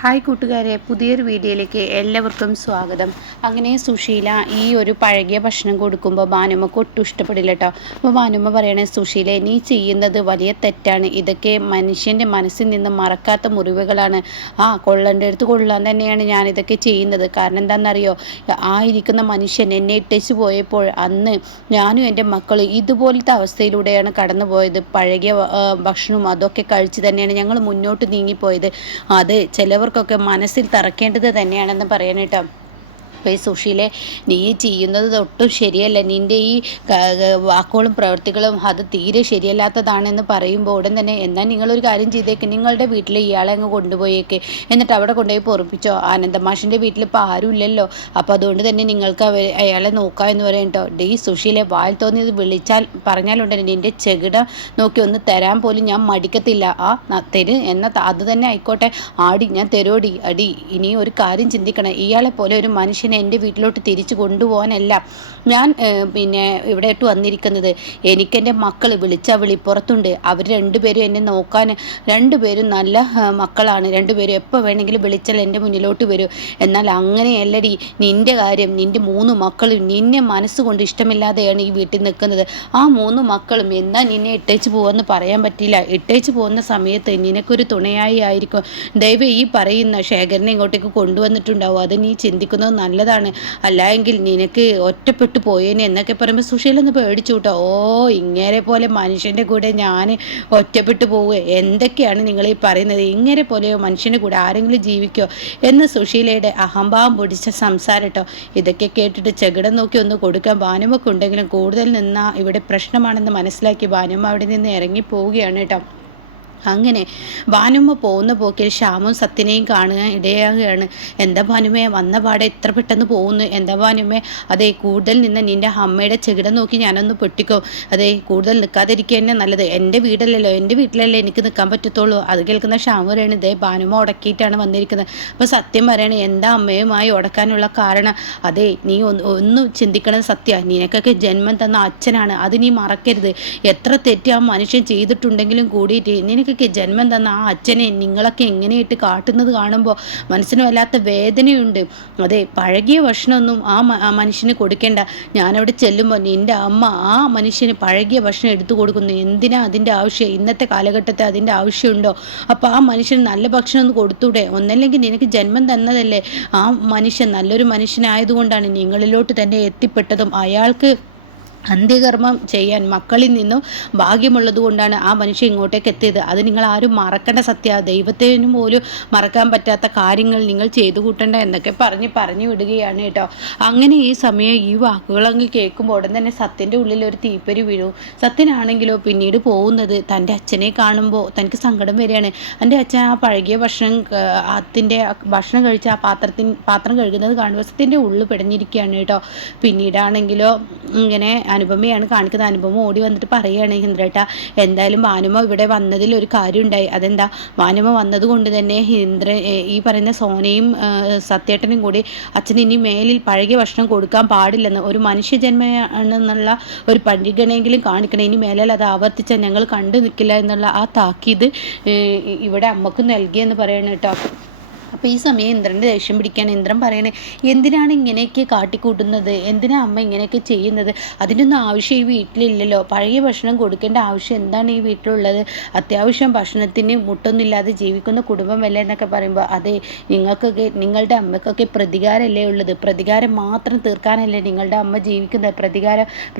Hi കൂട്ടുകാരെ, പുതിയൊരു വീഡിയോയിലേക്ക് എല്ലാവർക്കും സ്വാഗതം. അങ്ങനെ സുശീല ഈ ഒരു പഴകിയ ഭക്ഷണം കൊടുക്കുമ്പോൾ ഭാനുമ്മക്ക് ഒട്ടും ഇഷ്ടപ്പെടില്ല കേട്ടോ. അപ്പോൾ ഭാനുമ്മ പറയണേ, സുശീല നീ ചെയ്യുന്നത് വലിയ തെറ്റാണ്, ഇതൊക്കെ മനുഷ്യൻ്റെ മനസ്സിൽ നിന്ന് മറക്കാത്ത മുറിവുകളാണ്. കൊള്ളേണ്ട അടുത്ത് കൊള്ളാൻ തന്നെയാണ് ഞാനിതൊക്കെ ചെയ്യുന്നത്. കാരണം എന്താണെന്നറിയോ, ഇരിക്കുന്ന മനുഷ്യൻ എന്നെ ഇട്ടേച്ച് പോയപ്പോൾ അന്ന് ഞാനും എൻ്റെ മക്കളും ഇതുപോലത്തെ അവസ്ഥയിലൂടെയാണ് കടന്നു പോയത്. പഴകിയ ഭക്ഷണവും അതൊക്കെ കഴിച്ച് തന്നെയാണ് ഞങ്ങൾ മുന്നോട്ട് നീങ്ങിപ്പോയത്. അത് ചിലവർക്കൊക്കെ മനസ്സിൽ തറക്കേണ്ടത് തന്നെയാണെന്ന് പറയാനേട്ടോ. അപ്പോൾ ഈ സുശീലെ, നീ ചെയ്യുന്നത് ഒട്ടും ശരിയല്ല. നിൻ്റെ ഈ വാക്കുകളും പ്രവൃത്തികളും അത് തീരെ ശരിയല്ലാത്തതാണെന്ന് പറയുമ്പോൾ ഉടൻ തന്നെ എന്നാൽ നിങ്ങളൊരു കാര്യം ചെയ്തേക്ക്, നിങ്ങളുടെ വീട്ടിൽ ഇയാളെ അങ്ങ് കൊണ്ടുപോയേക്ക്, എന്നിട്ട് അവിടെ കൊണ്ടുപോയി പൊറപ്പിച്ചോ. ആനന്ദമാഷിൻ്റെ വീട്ടിൽ ഇപ്പോൾ ആരും ഇല്ലല്ലോ, അപ്പോൾ അതുകൊണ്ട് തന്നെ നിങ്ങൾക്ക് അയാളെ നോക്കാം എന്ന് പറയും കേട്ടോ. ഈ സുശീലെ, വായിൽ തോന്നിയത് പറഞ്ഞാലുണ്ടല്ലോ നിൻ്റെ ചെകിട നോക്കി ഒന്ന് തരാൻ പോലും ഞാൻ മടിക്കത്തില്ല. തരു അത് തന്നെ ആയിക്കോട്ടെ, ഞാൻ തരോടി അടി. ഇനി ഒരു കാര്യം ചിന്തിക്കണം, ഇയാളെ പോലെ ഒരു മനുഷ്യൻ എൻ്റെ വീട്ടിലോട്ട് തിരിച്ചു കൊണ്ടുപോകാനല്ല ഞാൻ ഇവിടെ ഇട്ട് വന്നിരിക്കുന്നത്. എനിക്കെൻ്റെ മക്കൾ വിളിപ്പുറത്തുണ്ട്. അവർ രണ്ടുപേരും എന്നെ നോക്കാൻ, രണ്ടുപേരും നല്ല മക്കളാണ്. രണ്ടുപേരും എപ്പോൾ വേണമെങ്കിലും വിളിച്ചാൽ എൻ്റെ മുന്നിലോട്ട് വരും. എന്നാൽ അങ്ങനെയല്ലടി നിൻ്റെ കാര്യം. നിൻ്റെ 3 മക്കളും നിന്നെ മനസ്സുകൊണ്ട് ഇഷ്ടമില്ലാതെയാണ് ഈ വീട്ടിൽ നിൽക്കുന്നത്. ആ 3 മക്കളും എന്നാൽ നിന്നെ ഇട്ടേച്ച് പോകുമെന്ന് പറയാൻ പറ്റില്ല. ഇട്ടേച്ച് പോകുന്ന സമയത്ത് നിനക്കൊരു തുണയായി ആയിരിക്കും ദൈവം ഈ പറയുന്ന ശേഖരനെ ഇങ്ങോട്ടേക്ക് കൊണ്ടുവന്നിട്ടുണ്ടാവും. അത് നീ ചിന്തിക്കുന്നത് നല്ലതാണ്. അല്ല എങ്കിൽ നിനക്ക് ഒറ്റപ്പെട്ടു പോയേനെ എന്നൊക്കെ പറയുമ്പോൾ സുശീലൊന്ന് പേടിച്ചു കൂട്ടോ. ഇങ്ങനെ പോലെ മനുഷ്യൻ്റെ കൂടെ ഞാൻ ഒറ്റപ്പെട്ടു പോവുക, എന്തൊക്കെയാണ് നിങ്ങൾ ഈ പറയുന്നത്? ഇങ്ങനെ പോലെയോ മനുഷ്യൻ്റെ കൂടെ ആരെങ്കിലും ജീവിക്കോ എന്ന് സുശീലയുടെ അഹംഭാവം പൊടിച്ച സംസാരം കേട്ടോ. ഇതൊക്കെ കേട്ടിട്ട് ചെകിടം നോക്കി ഒന്ന് കൊടുക്കാൻ ഭാനുമ്മക്ക് ഉണ്ടെങ്കിലും കൂടുതൽ നിന്നാ ഇവിടെ പ്രശ്നമാണെന്ന് മനസ്സിലാക്കി ഭാനുമ്മ അവിടെ നിന്ന് ഇറങ്ങി പോവുകയാണ് കേട്ടോ. അങ്ങനെ ഭാനുമ്മ പോകുന്ന പോക്കിൽ ശ്യാമും സത്യനെയും കാണുക ഇടയാകുകയാണ്. എന്താ ഭാനുമ്മേ, വന്ന പാടെ എത്ര പെട്ടെന്ന് പോകുന്നു? എന്താ ഭാനുമ്മേ? അതെ, കൂടുതൽ നിന്ന് നിൻ്റെ അമ്മയുടെ ചെകിടം നോക്കി ഞാനൊന്ന് പൊട്ടിക്കോ. അതെ, കൂടുതൽ നിൽക്കാതിരിക്കുക തന്നെ നല്ലത്. എൻ്റെ വീടല്ലല്ലോ, എൻ്റെ വീട്ടിലല്ലേ എനിക്ക് നിൽക്കാൻ പറ്റത്തുള്ളൂ. അത് കേൾക്കുന്ന ശ്യാമു പറയാണ്, ഇതേ ഭാനുമ്മ ഉടക്കിയിട്ടാണ് വന്നിരിക്കുന്നത്. അപ്പോൾ സത്യം പറയണേ, എന്താ അമ്മയുമായി ഉടക്കാനുള്ള കാരണം? അതെ, നീ ഒന്നും ചിന്തിക്കണത് സത്യ. നിനക്കൊക്കെ ജന്മം തന്ന അച്ഛനാണ്, അത് നീ മറക്കരുത്. എത്ര തെറ്റ് ആ മനുഷ്യൻ ചെയ്തിട്ടുണ്ടെങ്കിലും കൂടിയിട്ട് നിനക്ക് ജന്മം തന്ന ആ അച്ഛനെ നിങ്ങളൊക്കെ എങ്ങനെയിട്ട് കാട്ടുന്നത് കാണുമ്പോൾ മനസ്സിന് വല്ലാത്ത വേദനയുണ്ട്. അതെ, പഴകിയ ഭക്ഷണമൊന്നും ആ മനുഷ്യന് കൊടുക്കേണ്ട. ഞാനവിടെ ചെല്ലുമ്പോൾ നിൻ്റെ അമ്മ ആ മനുഷ്യന് പഴകിയ ഭക്ഷണം എടുത്തു കൊടുക്കുന്നു. എന്തിനാ അതിൻ്റെ ആവശ്യം? ഇന്നത്തെ കാലഘട്ടത്തിൽ അതിൻ്റെ ആവശ്യമുണ്ടോ? അപ്പോൾ ആ മനുഷ്യന് നല്ല ഭക്ഷണം ഒന്ന് കൊടുത്തൂടെ? ഒന്നല്ലെങ്കിൽ നിനക്ക് ജന്മം തന്നതല്ലേ ആ മനുഷ്യൻ നല്ലൊരു മനുഷ്യനായതുകൊണ്ടാണ് നിങ്ങളിലോട്ട് തന്നെ എത്തിപ്പെട്ടതും. അയാൾക്ക് അന്ത്യകർമ്മം ചെയ്യാൻ മക്കളിൽ നിന്നും ഭാഗ്യമുള്ളത് കൊണ്ടാണ് ആ മനുഷ്യൻ ഇങ്ങോട്ടേക്ക് എത്തിയത്. അത് നിങ്ങൾ ആരും മറക്കേണ്ട സത്യ. ദൈവത്തിനും പോലും മറക്കാൻ പറ്റാത്ത കാര്യങ്ങൾ നിങ്ങൾ ചെയ്തു കൂട്ടണ്ട എന്നൊക്കെ പറഞ്ഞു വിടുകയാണ് കേട്ടോ. അങ്ങനെ ഈ സമയം ഈ വാക്കുകളങ്ങ് കേൾക്കുമ്പോൾ ഉടൻ തന്നെ സത്യൻ്റെ ഉള്ളിൽ ഒരു തീപ്പരി വീഴും. സത്യനാണെങ്കിലോ പിന്നീട് പോകുന്നത് തൻ്റെ അച്ഛനെ കാണുമ്പോൾ തനിക്ക് സങ്കടം വരികയാണ്. എൻ്റെ അച്ഛൻ ആ പഴകിയ ഭക്ഷണം കഴിച്ച ആ പാത്രം കഴുകുന്നത് കാണുമ്പോൾ സത്യൻ്റെ ഉള്ളിൽ പിടഞ്ഞിരിക്കുകയാണ് കേട്ടോ. പിന്നീടാണെങ്കിലോ ഇങ്ങനെ അനുപമയാണ് കാണിക്കുന്നത്. അനുപമ ഓടി വന്നിട്ട് പറയുകയാണ്, ഇന്ദ്രേട്ട എന്തായാലും ഭാനുമ്മ ഇവിടെ വന്നതിൽ ഒരു കാര്യം ഉണ്ടായി. അതെന്താ? ഭാനുമ്മ വന്നത് കൊണ്ട് തന്നെ ഈ പറയുന്ന സോനയും സത്യേട്ടനും കൂടി അച്ഛന് ഇനി മേലിൽ പഴകിയ ഭക്ഷണം കൊടുക്കാൻ പാടില്ലെന്ന്, ഒരു മനുഷ്യജന്മയാണെന്നുള്ള ഒരു പരിഗണനെങ്കിലും കാണിക്കണം. ഇനി മേലാൽ അത് ആവർത്തിച്ചാൽ ഞങ്ങൾ കണ്ടു നിൽക്കില്ല എന്നുള്ള ആ താക്കീത് ഇവിടെ അമ്മക്ക് നൽകിയെന്ന് പറയണം കേട്ടോ. അപ്പോൾ ഈ സമയം ഇന്ദ്രൻ്റെ ദേഷ്യം പിടിക്കുകയാണ്. ഇന്ദ്രൻ പറയണേ, എന്തിനാണ് ഇങ്ങനെയൊക്കെ കാട്ടിക്കൂട്ടുന്നത്? എന്തിനാ അമ്മ ഇങ്ങനെയൊക്കെ ചെയ്യുന്നത്? അതിൻ്റെയൊന്നും ആവശ്യം ഈ വീട്ടിലില്ലല്ലോ. പഴകിയ ഭക്ഷണം കൊടുക്കേണ്ട ആവശ്യം എന്താണ് ഈ വീട്ടിലുള്ളത്? അത്യാവശ്യം ഭക്ഷണത്തിന് മുട്ടൊന്നുമില്ലാതെ ജീവിക്കുന്ന കുടുംബമല്ലേ എന്നൊക്കെ പറയുമ്പോൾ, അതെ, നിങ്ങൾക്കൊക്കെ നിങ്ങളുടെ അമ്മക്കൊക്കെ പ്രതികാരമല്ലേ ഉള്ളത്? പ്രതികാരം മാത്രം തീർക്കാനല്ലേ നിങ്ങളുടെ അമ്മ ജീവിക്കുന്നത്?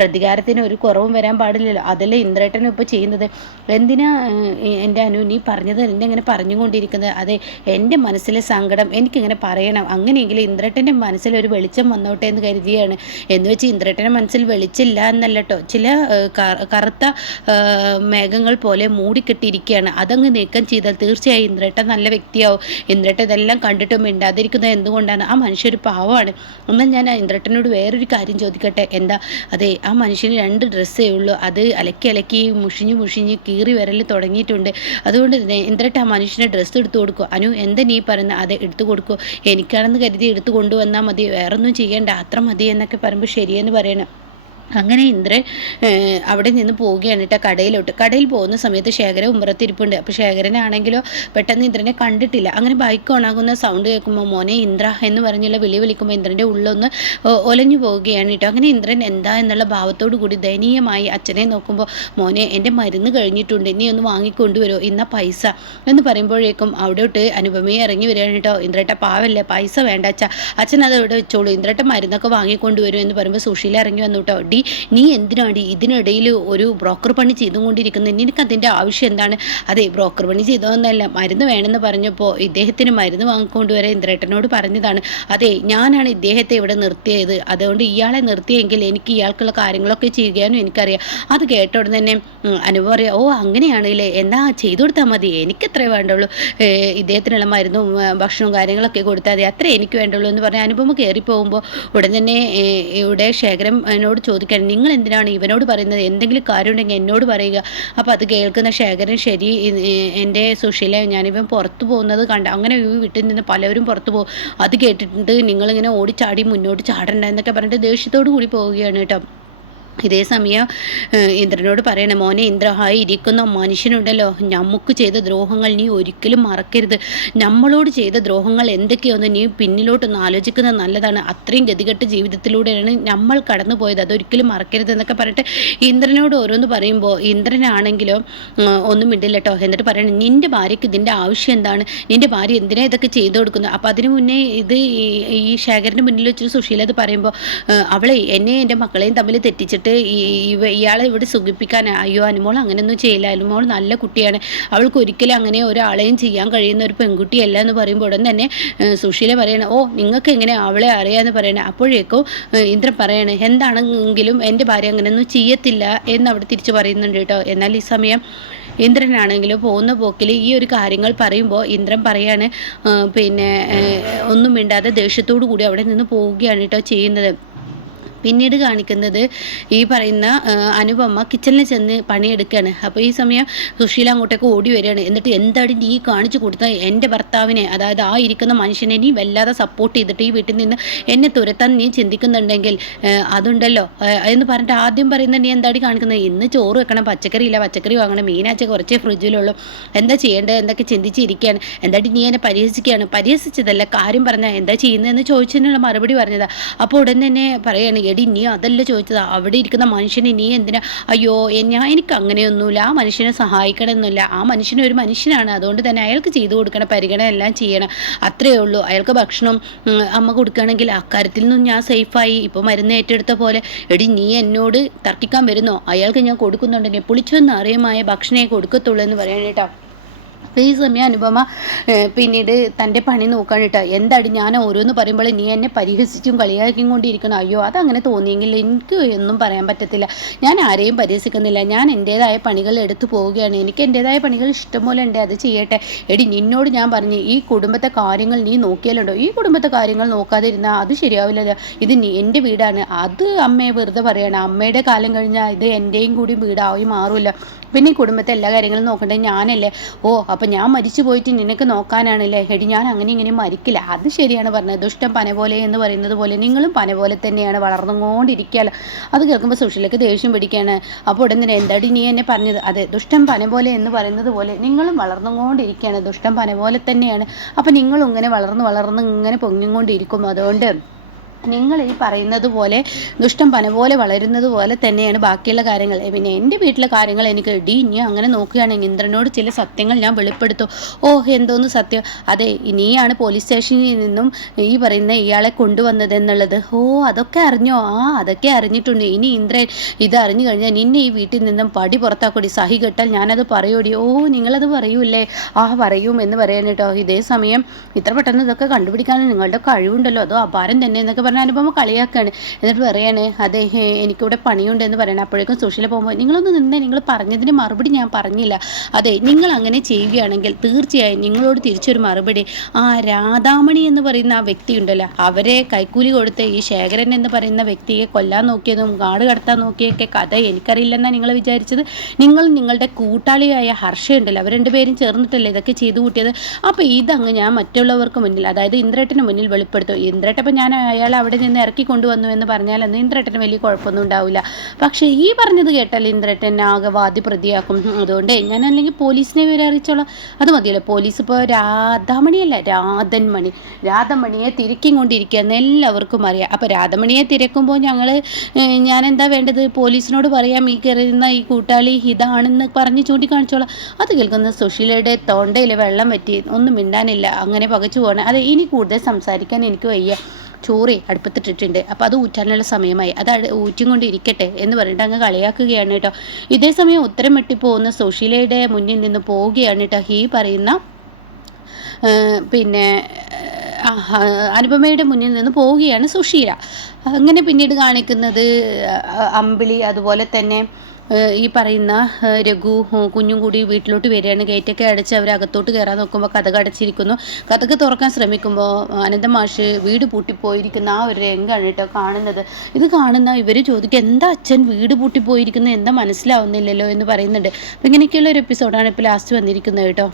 പ്രതികാരത്തിന് ഒരു കുറവും വരാൻ പാടില്ലല്ലോ. അതല്ലേ ഇന്ദ്രേട്ടനും ഇപ്പോൾ ചെയ്യുന്നത്? എന്തിനാ എൻ്റെ അനു നീ പറഞ്ഞത് എന്നെ ഇങ്ങനെ പറഞ്ഞുകൊണ്ടിരിക്കുന്നത്? അതെ, എൻ്റെ മനസ്സിലെ സങ്കടം എനിക്കിങ്ങനെ പറയണം. അങ്ങനെയെങ്കിൽ ഇന്ദ്രേട്ടൻ്റെ മനസ്സിൽ ഒരു വെളിച്ചം വന്നോട്ടെ എന്ന് കരുതിയാണ്. എന്ന് വെച്ച് ഇന്ദ്രേട്ടൻ്റെ മനസ്സിൽ വെളിച്ചില്ല എന്നല്ല കേട്ടോ. ചില കറുത്ത മേഘങ്ങൾ പോലെ മൂടിക്കെട്ടിയിരിക്കുകയാണ്. അതങ്ങ് നീക്കം ചെയ്താൽ തീർച്ചയായും ഇന്ദ്രേട്ടൻ നല്ല വ്യക്തിയാവും. ഇന്ദ്രേട്ടൻ ഇതെല്ലാം കണ്ടിട്ടും മിണ്ടാതിരിക്കുന്നത് എന്തുകൊണ്ടാണ്? ആ മനുഷ്യർ പാവമാണ്. എന്നാൽ ഞാൻ ഇന്ദ്രേട്ടനോട് വേറൊരു കാര്യം ചോദിക്കട്ടെ. എന്താ? അതെ, ആ മനുഷ്യന് 2 ഡ്രസ്സേ ഉള്ളൂ. അത് അലക്കി മുഷിഞ്ഞ് കീറി വരൽ തുടങ്ങിയിട്ടുണ്ട്. അതുകൊണ്ട് തന്നെ ഇന്ദ്രേട്ടൻ ആ മനുഷ്യന് ഡ്രസ്സ് എടുത്തു കൊടുക്കും. അനു, എന്താ നീ പറയുന്നത്? അത് എടുത്തു കൊടുക്കൂ, എനിക്കാണെന്ന് കരുതി എടുത്തു കൊണ്ടുവന്നാൽ മതി, വേറൊന്നും ചെയ്യേണ്ട, അത്ര മതി എന്നൊക്കെ പറയുമ്പോൾ ശരിയെന്ന് പറയണം. അങ്ങനെ ഇന്ദ്രൻ അവിടെ നിന്ന് പോവുകയാണ് കേട്ടോ കടയിലോട്ട്. കടയിൽ പോകുന്ന സമയത്ത് ശേഖരൻ ഉമ്മറത്തിരിപ്പുണ്ട്. അപ്പോൾ ശേഖരനാണെങ്കിലോ പെട്ടെന്ന് ഇന്ദ്രനെ കണ്ടിട്ടില്ല. അങ്ങനെ ബൈക്ക് ഓണാകുന്ന സൗണ്ട് കേൾക്കുമ്പോൾ മോനെ ഇന്ദ്ര എന്ന് പറഞ്ഞുള്ള വിളിക്കുമ്പോൾ ഇന്ദ്രൻ്റെ ഉള്ളൊന്ന് ഒലഞ്ഞു പോവുകയാണ് കേട്ടോ. അങ്ങനെ ഇന്ദ്രൻ എന്താ എന്നുള്ള ഭാവത്തോടു കൂടി ദയനീയമായി അച്ഛനെ നോക്കുമ്പോൾ മോനെ എൻ്റെ മരുന്ന് കഴിഞ്ഞിട്ടുണ്ട്, നീ ഒന്ന് വാങ്ങിക്കൊണ്ടുവരുമോ, ഇന്ന പൈസ എന്ന് പറയുമ്പോഴേക്കും അവിടോട്ട് അനുപമയെ ഇറങ്ങി വരികയാണ് കേട്ടോ. ഇന്ദ്രേട്ട പാവല്ലേ, പൈസ വേണ്ട അച്ഛൻ അത് ഇവിടെ വെച്ചോളൂ, ഇന്ദ്രേട്ട മരുന്നൊക്കെ വാങ്ങിക്കൊണ്ടുവരും എന്ന് പറയുമ്പോൾ സുശീല ഇറങ്ങി വന്നു കേട്ടോ. നീ എന്തിനാടി ഇതിനിടയിൽ ഒരു ബ്രോക്കർ പണി ചെയ്തുകൊണ്ടിരിക്കുന്നത്, നിനക്ക് അതിൻ്റെ ആവശ്യം എന്താണ്? അതെ, ബ്രോക്കർ പണി ചെയ്തതെന്നല്ല, മരുന്ന് വേണമെന്ന് പറഞ്ഞപ്പോൾ ഇദ്ദേഹത്തിന് മരുന്ന് വാങ്ങിക്കൊണ്ടുവരാൻ ഇന്ദ്രേട്ടനോട് പറഞ്ഞതാണ്. അതെ, ഞാനാണ് ഇദ്ദേഹത്തെ ഇവിടെ നിർത്തിയത്, അതുകൊണ്ട് ഇയാളെ നിർത്തിയെങ്കിൽ എനിക്ക് ഇയാൾക്കുള്ള കാര്യങ്ങളൊക്കെ ചെയ്യാനും എനിക്കറിയാം. അത് കേട്ട ഉടനെ തന്നെ അനുപമ പറയാം, ഓ അങ്ങനെയാണല്ലേ, എന്നാ ചെയ്തു കൊടുത്താൽ മതി, എനിക്കത്രേ വേണ്ടുള്ളൂ, ഇദ്ദേഹത്തിനുള്ള മരുന്നും ഭക്ഷണവും കാര്യങ്ങളൊക്കെ കൊടുത്താൽ മതി, അത്രേ എനിക്ക് വേണ്ടുള്ളൂ എന്ന് പറഞ്ഞാൽ അനുപമ കയറിപ്പോകുമ്പോൾ ഉടൻ തന്നെ ഇവിടെ ശേഖരൻ എന്നോട് ചോദിക്കാൻ, നിങ്ങൾ എന്തിനാണ് ഇവനോട് പറയുന്നത്, എന്തെങ്കിലും കാര്യമുണ്ടെങ്കിൽ എന്നോട് പറയുക. അപ്പോൾ അത് കേൾക്കുന്ന ശേഖരൻ, ശരി എൻ്റെ സുശീല, ഞാനിവൻ പുറത്തു പോകുന്നത് കണ്ട, അങ്ങനെ ഈ വീട്ടിൽ നിന്ന് പലവരും പുറത്തു പോകും, അത് കേട്ടിട്ട് നിങ്ങളിങ്ങനെ ഓടിച്ചാടി മുന്നോട്ട് ചാടണ്ട എന്നൊക്കെ പറഞ്ഞിട്ട് ദേഷ്യത്തോടു കൂടി പോവുകയാണ് കേട്ടോ. ഇതേ സമയം ഇന്ദ്രനോട് പറയണേ, മോനെ ഇന്ദ്ര, ഹായി ഇരിക്കുന്ന മനുഷ്യനുണ്ടല്ലോ, നമുക്ക് ചെയ്ത ദ്രോഹങ്ങൾ നീ ഒരിക്കലും മറക്കരുത്, നമ്മളോട് ചെയ്ത ദ്രോഹങ്ങൾ എന്തൊക്കെയൊന്ന് നീ പിന്നിലോട്ടൊന്ന് ആലോചിക്കുന്നത് നല്ലതാണ്, അത്രയും ഗതികെട്ട ജീവിതത്തിലൂടെയാണ് നമ്മൾ കടന്നു പോയത്, അതൊരിക്കലും മറക്കരുത് എന്നൊക്കെ പറഞ്ഞിട്ട് ഇന്ദ്രനോട് ഓരോന്ന് പറയുമ്പോൾ ഇന്ദ്രനാണെങ്കിലോ ഒന്നും മിണ്ടില്ല കേട്ടോ. എന്നിട്ട് പറയണേ, നിൻ്റെ ഭാര്യയ്ക്ക് ഇതിൻ്റെ ആവശ്യം എന്താണ്, നിൻ്റെ ഭാര്യ എന്തിനാ ഇതൊക്കെ ചെയ്തു കൊടുക്കുന്നത്? അപ്പോൾ അതിന് മുന്നേ ഇത് ഈ ശേഖരൻ്റെ മുന്നിൽ വെച്ചൊരു സുശീല അത് പറയുമ്പോൾ, അവളെ എന്നെ എൻ്റെ മക്കളെയും തമ്മിൽ തെറ്റിച്ചിട്ട് ഇയാളെ ഇവിടെ സുഖിപ്പിക്കാൻ, അയ്യോ അനുമോൾ അങ്ങനെയൊന്നും ചെയ്യില്ല, അനുമോൾ നല്ല കുട്ടിയാണ്, അവൾക്ക് ഒരിക്കലും അങ്ങനെ ഒരാളെയും ചെയ്യാൻ കഴിയുന്ന ഒരു പെൺകുട്ടിയല്ല എന്ന് പറയുമ്പോൾ ഉടൻ തന്നെ സുശീല പറയണ, ഓ നിങ്ങൾക്ക് എങ്ങനെ അവളെ അറിയാമെന്ന് പറയണേ. അപ്പോഴേക്കും ഇന്ദ്രൻ പറയണേ, എന്താണെങ്കിലും എൻ്റെ ഭാര്യ അങ്ങനെയൊന്നും ചെയ്യത്തില്ല എന്ന് അവിടെ തിരിച്ചു പറയുന്നുണ്ട് കേട്ടോ. എന്നാൽ ഈ സമയം ഇന്ദ്രനാണെങ്കിലും പോകുന്ന പോക്കിൽ ഈ ഒരു കാര്യങ്ങൾ പറയുമ്പോൾ ഇന്ദ്രൻ പറയാണ്, പിന്നെ ഒന്നും മിണ്ടാതെ ദേഷ്യത്തോടു കൂടി അവിടെ നിന്ന് പോവുകയാണ് കേട്ടോ ചെയ്യുന്നത്. പിന്നീട് കാണിക്കുന്നത് ഈ പറയുന്ന അനുപമ കിച്ചണിൽ ചെന്ന് പണിയെടുക്കുകയാണ്. അപ്പോൾ ഈ സമയം സുശീല അങ്ങോട്ടേക്ക് ഓടി വരികയാണ്. എന്നിട്ട് എന്താടി നീ കാണിച്ചു കൊടുത്ത എൻ്റെ ഭർത്താവിനെ, അതായത് ആ ഇരിക്കുന്ന മനുഷ്യനെ നീ വല്ലാതെ സപ്പോർട്ട് ചെയ്തിട്ട് ഈ വീട്ടിൽ നിന്ന് എന്നെ തുരത്താൻ നീ ചിന്തിക്കുന്നുണ്ടെങ്കിൽ അതുണ്ടല്ലോ എന്ന് പറഞ്ഞിട്ട് ആദ്യം പറയുന്നത്, നീ എന്താടി കാണിക്കുന്നത്, ഇന്ന് ചോറ് വെക്കണം, പച്ചക്കറി ഇല്ല, പച്ചക്കറി വാങ്ങണം, മീനാച്ച കുറച്ചേ ഫ്രിഡ്ജിലുള്ളൂ, എന്താ ചെയ്യേണ്ടത് എന്തൊക്കെ ചിന്തിച്ചിരിക്കുകയാണ്, എന്താടി നീ എന്നെ പരിഹസിക്കുകയാണ്, പരിഹസിച്ചതല്ല, കാര്യം പറഞ്ഞാൽ എന്താ ചെയ്യുന്നതെന്ന് ചോദിച്ചതിനുള്ള മറുപടി പറഞ്ഞതാ. അപ്പോൾ ഉടൻ തന്നെ പറയുകയാണ്, എടി നീ അതല്ല ചോദിച്ചതാ, അവിടെ ഇരിക്കുന്ന മനുഷ്യനെ നീ എന്തിനാ, അയ്യോ എനിക്ക് അങ്ങനെയൊന്നുമില്ല, ആ മനുഷ്യനെ സഹായിക്കണമെന്നില്ല, ആ മനുഷ്യന് ഒരു മനുഷ്യനാണ്, അതുകൊണ്ട് തന്നെ അയാൾക്ക് ചെയ്തു കൊടുക്കണം, പരിഗണന എല്ലാം ചെയ്യണം, അത്രയേ ഉള്ളൂ. അയാൾക്ക് ഭക്ഷണം അമ്മ കൊടുക്കുകയാണെങ്കിൽ അക്കാര്യത്തിൽ നിന്നും ഞാൻ സേഫായി. ഇപ്പോൾ മരുന്ന് ഏറ്റെടുത്ത പോലെ, എടി നീ എന്നോട് തർക്കിക്കാൻ വരുന്നോ, അയാൾക്ക് ഞാൻ കൊടുക്കുന്നുണ്ടെങ്കിൽ പുളിച്ചൊന്നും അറിയമായ ഭക്ഷണമേ കൊടുക്കത്തുള്ളൂ എന്ന് പറയാൻ കേട്ടോ. അപ്പോൾ ഈ സമയം അനുപമ പിന്നീട് തൻ്റെ പണി നോക്കാൻ കേട്ടോ. എന്താടി ഞാൻ ഓരോന്ന് പറയുമ്പോൾ നീ എന്നെ പരിഹസിച്ചും കളിയാക്കിയും കൊണ്ടിരിക്കണം, അയ്യോ അതങ്ങനെ തോന്നിയെങ്കിൽ എനിക്ക് ഒന്നും പറയാൻ പറ്റത്തില്ല, ഞാൻ ആരെയും പരിഹസിക്കുന്നില്ല, ഞാൻ എൻ്റേതായ പണികൾ എടുത്തു പോവുകയാണ്, എനിക്ക് എൻ്റേതായ പണികൾ ഇഷ്ടംപോലെ ഉണ്ട്, അത് ചെയ്യട്ടെ. എടി നിന്നോട് ഞാൻ പറഞ്ഞു, ഈ കുടുംബത്തെ കാര്യങ്ങൾ നീ നോക്കിയാലുണ്ടോ, ഈ കുടുംബത്തെ കാര്യങ്ങൾ നോക്കാതിരുന്നാൽ അത് ശരിയാവില്ലല്ലോ, ഇത് എൻ്റെ വീടാണ്, അത് അമ്മയെ വെറുതെ പറയണം, അമ്മയുടെ കാലം കഴിഞ്ഞാൽ ഇത് എൻ്റെയും കൂടി വീടായി മാറില്ല, പിന്നെ ഈ കുടുംബത്തെ എല്ലാ കാര്യങ്ങളും നോക്കേണ്ടത് ഞാനല്ലേ, ഓ അപ്പം ഞാൻ മരിച്ചു പോയിട്ട് നിനക്ക് നോക്കാനാണല്ലേ, എടി ഞാൻ അങ്ങനെ ഇങ്ങനെ മരിക്കില്ല, അത് ശരിയാണ് പറഞ്ഞത്, ദുഷ്ടം പന പോലെ എന്ന് പറയുന്നത് പോലെ നിങ്ങളും പന പോലെ തന്നെയാണ് വളർന്നുകൊണ്ടിരിക്കുകയല്ലോ. അത് കേൾക്കുമ്പോൾ സുശീലയ്ക്ക് ദേഷ്യം പിടിക്കുകയാണ്. അപ്പോൾ ഉടൻ തന്നെ, എന്താടി നീ എന്നെ പറഞ്ഞത്, അതെ ദുഷ്ടം പന പോലെ എന്ന് പറയുന്നത് പോലെ നിങ്ങളും വളർന്നുകൊണ്ടിരിക്കുകയാണ്, ദുഷ്ടം പന പോലെ തന്നെയാണ്, അപ്പം നിങ്ങളും ഇങ്ങനെ വളർന്ന് ഇങ്ങനെ പൊങ്ങിക്കൊണ്ടിരിക്കും, അതുകൊണ്ട് നിങ്ങൾ ഈ പറയുന്നത് പോലെ ദുഷ്ടം പന പോലെ വളരുന്നത് പോലെ തന്നെയാണ് ബാക്കിയുള്ള കാര്യങ്ങൾ. പിന്നെ എൻ്റെ വീട്ടിലെ കാര്യങ്ങൾ എനിക്ക് ഇനി അങ്ങനെ നോക്കുകയാണെങ്കിൽ ഇന്ദ്രനോട് ചില സത്യങ്ങൾ ഞാൻ വെളിപ്പെടുത്തും. ഓ എന്തോന്ന് സത്യം, അതെ നീയാണ് പോലീസ് സ്റ്റേഷനിൽ നിന്നും ഈ പറയുന്ന ഇയാളെ കൊണ്ടുവന്നത് എന്നുള്ളത്, ഓ അതൊക്കെ അറിഞ്ഞോ, അതൊക്കെ അറിഞ്ഞിട്ടുണ്ട്, ഇനി ഇന്ദ്രൻ ഇത് അറിഞ്ഞു കഴിഞ്ഞാൽ നിന്നെ ഈ വീട്ടിൽ നിന്നും പടി പുറത്താക്കൂടി, സഹി കെട്ടാൽ ഞാനത് പറയൂടി, ഓ നിങ്ങളത് പറയൂല്ലേ, പറയും എന്ന് പറയാൻ കേട്ടോ. ഇതേ സമയം ഇത്ര പെട്ടെന്ന് ഇതൊക്കെ കണ്ടുപിടിക്കാൻ നിങ്ങളുടെ കഴിവുണ്ടല്ലോ, അതോ അപാരം തന്നെ എന്നൊക്കെ പറഞ്ഞ അനുപമ കളിയാക്കാണ്. എന്നിട്ട് പറയാണ്, അതെ എനിക്കിവിടെ പണിയുണ്ട് എന്ന് പറയണം. അപ്പോഴേക്കും സുശീല പോകുമ്പോൾ, നിങ്ങളൊന്ന് നിന്ന്, നിങ്ങൾ പറഞ്ഞതിന് മറുപടി ഞാൻ പറഞ്ഞില്ല, അതെ നിങ്ങൾ അങ്ങനെ ചെയ്യുകയാണെങ്കിൽ തീർച്ചയായും നിങ്ങളോട് തിരിച്ചൊരു മറുപടി, രാധാമണി എന്ന് പറയുന്ന ആ വ്യക്തി ഉണ്ടല്ലോ, അവരെ കൈക്കൂലി കൊടുത്ത് ഈ ശേഖരൻ എന്ന് പറയുന്ന വ്യക്തിയെ കൊല്ലാൻ നോക്കിയതും കാട് കടത്താൻ നോക്കിയൊക്കെ കഥ എനിക്കറിയില്ലെന്നാണ് നിങ്ങൾ വിചാരിച്ചത്, നിങ്ങൾ നിങ്ങളുടെ കൂട്ടാളിയായ ഹർഷ ഉണ്ടല്ലോ, അവർ രണ്ടുപേരും ചേർന്നിട്ടല്ലേ ഇതൊക്കെ ചെയ്തു കൂട്ടിയത്, അപ്പോൾ ഇതങ്ങ് ഞാൻ മറ്റുള്ളവർക്ക് മുന്നിൽ, അതായത് ഇന്ദ്രേട്ടന് മുന്നിൽ വെളിപ്പെടുത്തും, ഇന്ദ്രേട്ടപ്പം ഞാൻ അയാളെ അവിടെ നിന്ന് ഇറക്കി കൊണ്ടുവന്നു എന്ന് പറഞ്ഞാലൊന്നും ഇന്ദ്രേട്ടന് വലിയ കുഴപ്പമൊന്നും ഉണ്ടാവില്ല. പക്ഷേ ഈ പറഞ്ഞത് കേട്ടാൽ ഇന്ദ്രേട്ടൻ ആകെ വാദി പ്രതിയാക്കും. അതുകൊണ്ട് ഞാൻ അല്ലെങ്കിൽ പോലീസിനെ വിവരം അറിയിച്ചോളാം. അത് മതിയല്ലോ. പോലീസ് ഇപ്പോൾ രാധാമണിയല്ല, രാധമണിയെ തിരക്കി കൊണ്ടിരിക്കുകയെന്ന് എല്ലാവർക്കും അറിയാം. അപ്പോൾ രാധമണിയെ തിരക്കുമ്പോൾ ഞാൻ എന്താ വേണ്ടത്? പോലീസിനോട് പറയാം ഈ കയറുന്ന ഈ കൂട്ടാളി ഇതാണെന്ന് പറഞ്ഞ് ചൂണ്ടിക്കാണിച്ചോളാം. അത് കേൾക്കുന്ന സുശീലയുടെ തൊണ്ടയിൽ വെള്ളം പറ്റി ഒന്നും മിണ്ടാനില്ല. അങ്ങനെ പകച്ചു പോകണം. അതെ, ഇനി കൂടുതൽ സംസാരിക്കാൻ എനിക്ക് വയ്യ. ചോറ് അടുപ്പത്തിട്ടിട്ടുണ്ട്, അപ്പോൾ അത് ഊറ്റാനുള്ള സമയമായി, അത് ഊറ്റും കൊണ്ട് ഇരിക്കട്ടെ എന്ന് പറഞ്ഞിട്ട് അങ്ങ് കളിയാക്കുകയാണ് കേട്ടോ. ഇതേ സമയം ഉത്തരം വെട്ടിപ്പോകുന്ന സുശീലയുടെ മുന്നിൽ നിന്ന് പോവുകയാണ് കേട്ടോ ഈ പറയുന്ന പിന്നെ അനുപമയുടെ മുന്നിൽ നിന്ന് പോവുകയാണ് സുശീല. അങ്ങനെ പിന്നീട് കാണിക്കുന്നത് അമ്പിളി അതുപോലെ തന്നെ ഈ പറയുന്ന രഘു കുഞ്ഞും കൂടി വീട്ടിലോട്ട് വരികയാണ്. ഗേറ്റൊക്കെ അടച്ച് അവർ അകത്തോട്ട് കയറാൻ നോക്കുമ്പോൾ കഥക് അടച്ചിരിക്കുന്നു. കഥക് തുറക്കാൻ ശ്രമിക്കുമ്പോൾ അനന്തമാഷ് വീട് പൂട്ടിപ്പോയിരിക്കുന്ന ആ ഒരു രംഗമാണ് കേട്ടോ കാണുന്നത്. ഇത് കാണുന്ന ഇവർ ചോദിക്കുക, എന്താ അച്ഛൻ വീട് പൂട്ടിപ്പോയിരിക്കുന്നത്, എന്താ മനസ്സിലാവുന്നില്ലല്ലോ എന്ന് പറയുന്നുണ്ട്. അപ്പം ഇങ്ങനെയൊക്കെയുള്ള ഒരു എപ്പിസോഡാണ് ഇപ്പോൾ ലാസ്റ്റ് വന്നിരിക്കുന്നത് കേട്ടോ.